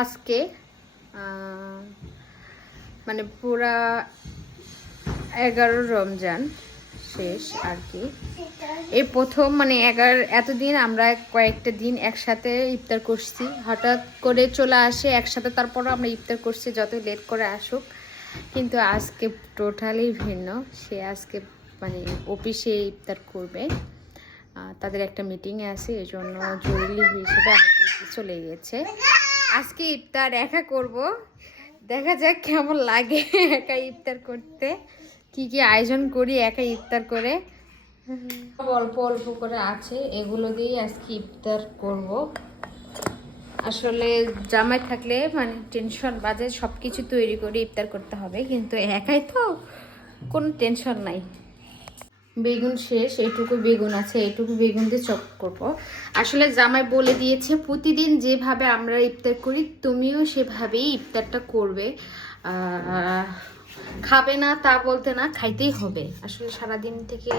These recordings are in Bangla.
আজকে মানে পুরা 11 রমজান শেষ আর কি। এই প্রথম মানে এতদিন আমরা কয়েকটা দিন একসাথে ইফতার করছি, হঠাৎ করে চলে আসে একসাথে, তারপরও আমরা ইফতার করছি যত লেট করে আসুক। কিন্তু আজকে টোটালি ভিন্ন। সে আজকে মানে অফিসে ইফতার করবে, তাদের একটা মিটিংয়ে আছে, এই জন্য জরুরি হিসেবে আমাদের চলে গেছে। আজকে ইফতার একা করব, দেখা যাক কেমন লাগে একা ইফতার করতে, কি কি আয়োজন করি একা ইফতার করে। অল্প অল্প করে আছে, এগুলো দিয়েই আজকে ইফতার করব। আসলে জামাই থাকলে মানে টেনশন বাজে, সব কিছু তৈরি করে ইফতার করতে হবে, কিন্তু একাই তো কোনো টেনশন নাই। বেগুন শেষ, এইটুকু বেগুন আছে, এইটুকু বেগুন দিয়ে চপ করবো। আসলে জামাই বলে দিয়েছে প্রতিদিন যেভাবে আমরা ইফতার করি তুমিও সেভাবেই ইফতারটা করবে। খাবে না তা বলতে না, খাইতেই হবে। আসলে সারাদিন থেকে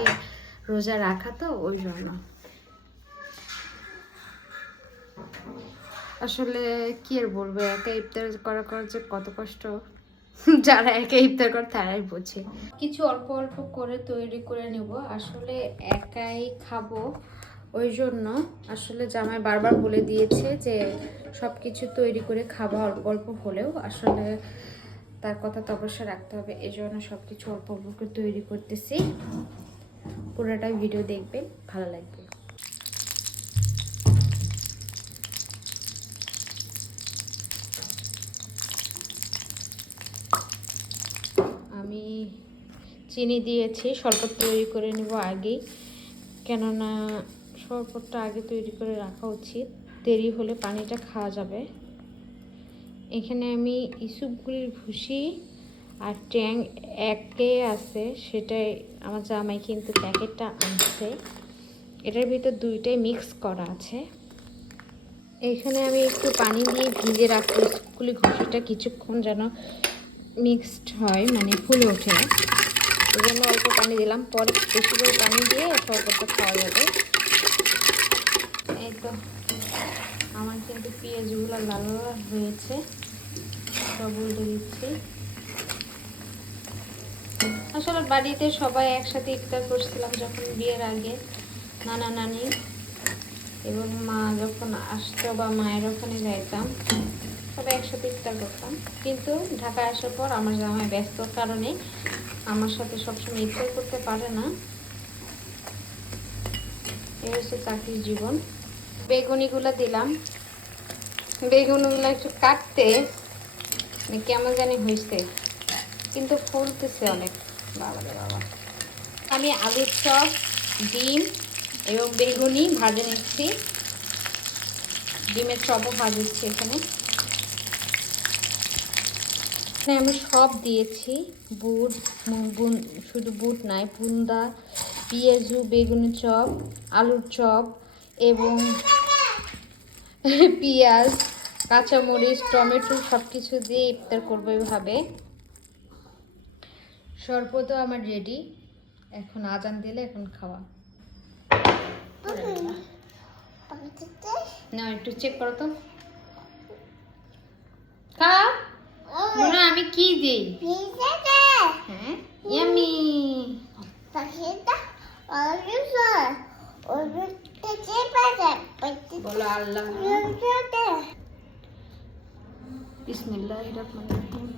রোজা রাখা তো, ওই জন্য। আসলে কি আর বলবো, একা ইফতার করা যে কত কষ্ট, যারা একা ইফতার করে তারাই বোঝে। কিছু অল্প অল্প করে তৈরি করে নেব, আসলে একাই খাবো, ওই জন্য। আসলে জামাই বারবার বলে দিয়েছে যে সব কিছু তৈরি করে খাবো অল্প অল্প হলেও, আসলে তার কথা তো অবশ্যই রাখতে হবে, এই জন্য সব কিছু অল্প অল্প করে তৈরি করতেছি। পুরোটা ভিডিও দেখবেন, ভালো লাগবে। আমি চিনি দিয়েছি, শরবত তৈরি করে নেব আগেই, কেননা শরবতটা আগে তৈরি করে রাখা উচিত, দেরি হলে পানিটা খাওয়া যাবে। এখানে আমি ইসুপগুলির ভুসি আর ট্যাং একে আছে, সেটাই আমার জামাই কিন্তু প্যাকেটটা আনছে, এটার ভিতর দুইটাই মিক্স করা আছে। এখানে আমি একটু পানি দিয়ে ভিজে রাখবো ইসুপগুলি ভুসিটা, কিছুক্ষণ যেন মিক্সড হয়, মানে ফুলে ওঠে। এই জন্য অল্প পানি দিলাম, পরে বেশি করে পানি দিয়ে শরবতটা খাওয়া যাবে। এই তো আমার কিন্তু পেঁয়াজগুলো লাল লাল হয়েছে, সব উল্টে দিচ্ছি। আসলে বাড়িতে সবাই একসাথে ইফতার করছিলাম যখন বিয়ের আগে, নানা নানি এবং মা যখন আসতো বা মায়ের ওখানে যাইতাম, সবাই একসাথে ইফতার করতাম। কিন্তু ঢাকায় আসার পর আমার জামাই ব্যস্তর কারণে আমার সাথে সবসময় ইফতার করতে পারে না, এই হচ্ছে চাকরির জীবন। বেগুনিগুলো দিলাম, বেগুনগুলো একটু কাটতে কেমন জানি হয়েছে, কিন্তু ফুলতেছে অনেক, বাবা রে বাবা। আমি আলুর চপ, ডিম এবং বেগুনি ভাজে নিচ্ছি, ডিমের চপও ভাজছি। এখানে আমি সব দিয়েছি, বুট, শুধু বুট নাই, বুন্দা, পেঁয়াজু, বেগুনি চপ, আলুর চপ এবং পেঁয়াজ, কাঁচামরিচ, টমেটো সব কিছু দিয়ে ইফতার করবো এইভাবে। শরবতও আমার রেডি, এখন আজান দিলে এখন খাওয়া। না একটু চেক করো তো, খাও না, আমি কি দিই? হ্যাঁ ইয়ামি। বলো আল্লাহ। বিসমিল্লাহির রহমানির রহিম।